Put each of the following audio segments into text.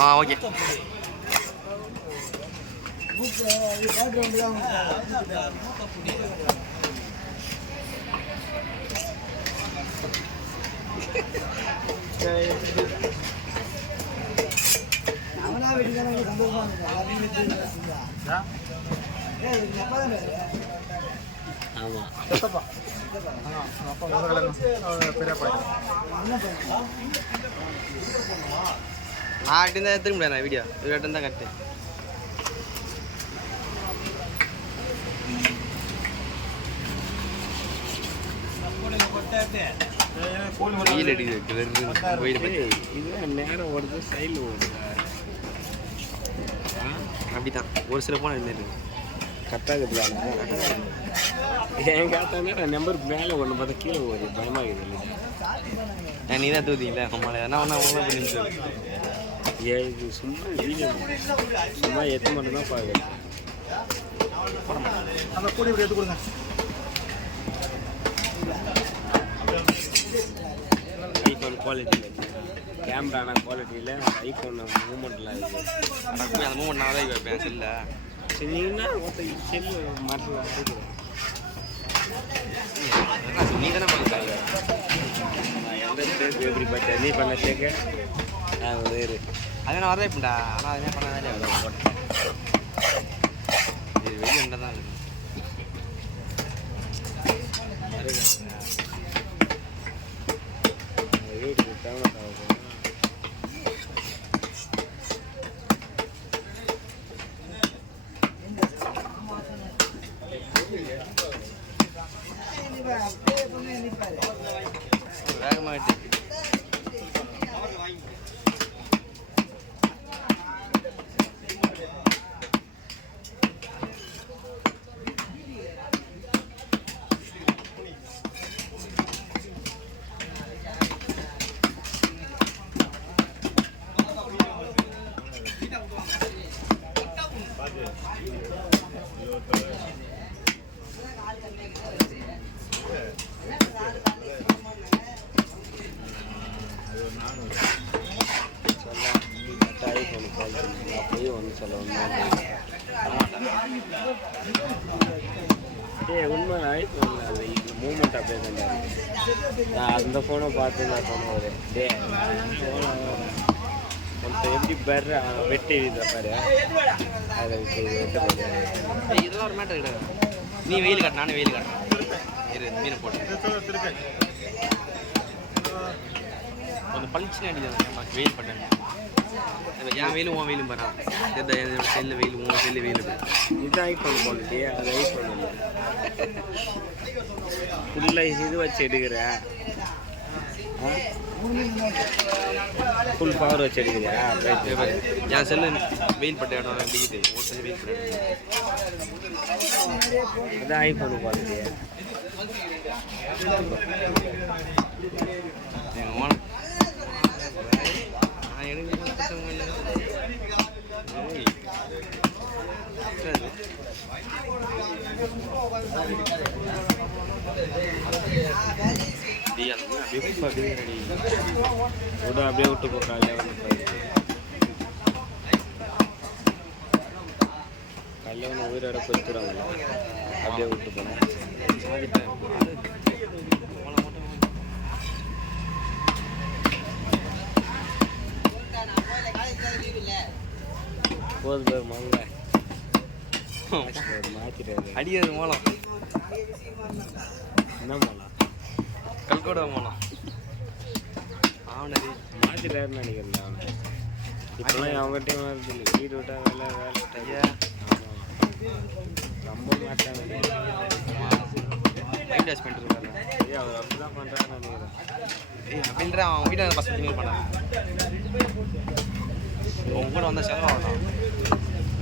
ஆ okay. அவனா வெட்டிக்காரங்க சந்தோஷமா இருக்கு ஆமாம் சித்தப்பா அப்பா முதல்ல பெரியப்பா பண்ணுறோம் ஆட்டு இருந்தால் எடுத்துக்க முடியாது வீடியோ இது இருந்தால் கட்டு வெயில் அடிக்குது இதுதான் நேரம் ஓடுது சைடில் ஓடுது அப்படிதான் ஒரு சில போன இருக்கு கரெக்டாக இருக்குதா ஏன் கேட்டானே நம்பர் மேலே ஒன்று பார்த்தா கீழே இல்லை ஏன் நீ தான் தூதிங்களா நம்மளை என்ன ஒன்றா ஒன்றா பண்ணி இது சும்மா வீடியோ சும்மா எத்து மட்டும் தான் பார்க்குறது அந்த கூடி எடுத்து கொடுங்க. ஐஃபோன் குவாலிட்டியில் கேமரானா குவாலிட்டியில் ஐஃபோன் மூமெண்ட்லாம் இருக்குது அந்த மூமெண்ட் நான் தான் வைப்பேன் செல்ல. சொன்னீங்கன்னா ஒருத்த செல்லு மாட்டலாம் கொடுக்குறேன் நீ தானே பண்ணுறாங்க எப்படி பார்த்தா நீ பண்ண சேர்க்க நான் வேறு அதனால நான் வரவேப்பேன்டா ஆனால் அதே பண்ணாதே வரும் இது வெளியே தான் இருக்கு வீட்டுக்கு கேமரா ஆகும் அப்படியே பொண்ணு நிற்பாரு வேகமாக வெட்டு சொல்ல ஐஃபோன் கால் பண்ணி அப்பயும் வந்து சொல்ல ஒன்று ஏ உண்மை ஐஃபோன் அது மூமெண்ட் அப்படியே தான் நான் அந்த ஃபோனை பார்த்து நான் சொன்னேன். டே விட்டு வெட்ட முடியாது ஏய், இதெல்லாம் ஒரு மேட்டர் கிடையாது. நீ வெயில் காட்டு நானும் வெயில் காட்டுறேன். இரு மீன் திருக்கை. கொஞ்சம் பளிச்சுன்னு வெயில் பட்டேன் என் வெயிலும் உன் வெயிலும் பாரு. இந்த செல்லு வெயில் உன் செல்லு வெயில் இது ஐஃபோன் குவாலிட்டி அது ஐஃபோன் இல்லை ஃபுல்லாக இது வச்சு எடுக்கிற. ஃபுல் பவர் வச்சு எடுக்கிறியா ரைட் என் செல்லு வெயில் பட்ட இடம் அடிக்குது. உன் செல்லு வெயில் பட்ட இடம் அது ஐஃபோன் குவாலிட்டி எங்கள் ஓன நான் எடுக்க பசங்க இல்லை ஏய். இருக்காது. டேய், அந்த மீன் அப்படியே விட்டு போ காலையில் உயிரோட கொடுத்துருவாங்க அப்படியே விட்டு போனேன் சாதிட்டேன். அது போன மட்டும் போது பேர் மங்க மாற்றிட்டாரு அடிக்கிறது மூலம் என்ன பண்ணலாம் கல்கோட மூலம் ஆவணரி மாற்றிட்டாருன்னு நினைக்கிறேன் அவனை இப்போலாம் அவங்ககிட்டயும் வருது இல்லை. வீடு விட்டா வேலை வேலை விட்டா ஐயா. ரொம்ப மாட்டாங்க மைண்ட் வாஷ் பண்ணிட்டு இருக்காரு அவர் அப்படி தான் பண்ணுறான்னு நினைக்கிறேன். ஏய் அப்படின்ற அவன் வீட்டில் கிளீன் பண்ணான் உன் கூட வந்த செலவு ஆகலாம்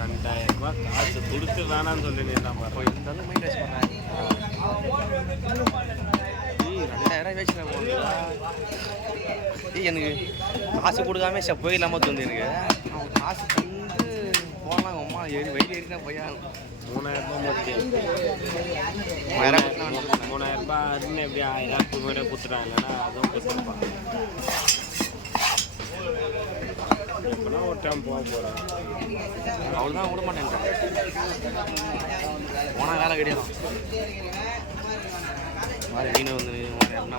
ரெண்டாயிரம் ரூபாய் காசு கொடுத்து வேணாம்னு சொல்லி நின்றான் இப்போ பாரு இருந்தாலும் மைண்ட் வாஷ் பண்ணான் ரெண்டாயிரம் வேஸ்ட் ஏய் எனக்கு காசு கொடுக்காம சே போயிடலாம தோணுது எனக்கு. காசு தந்து போகலாம் அம்மா ஏறி வெயில் ஏறினா போயா மூணாயிரம் ரூபாய் வந்து மூணாயிரம் ரூபாய் அருண் எப்படி ஆயிரம் முன்னாடியே கொடுத்துட்டான் இல்லைன்னா அதுவும் ஒரு டைம் போக போகிறேன் அவள் தான் விட மாட்டேன்ட்டான் போனால் வேலை கிடையாது. மாதிரி மீன் வந்து மாதிரி நல்லா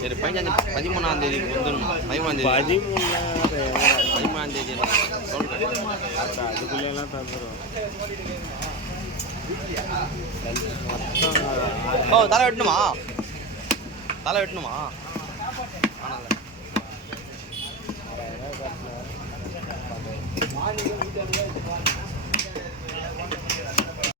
சரி பதினஞ்சு பதிமூணாம் தேதி வந்துடணும். பதிமூணாம் தேதி. பதிமூணாயிரம் பதிமூணாம் தேதி சொல்கிறேன் அதுக்குள்ளெல்லாம் தந்துடும் ஓ தலை வெட்டணுமா? தலை வெட்டணுமா? ஆனால். மாநிலம் கட்டணும்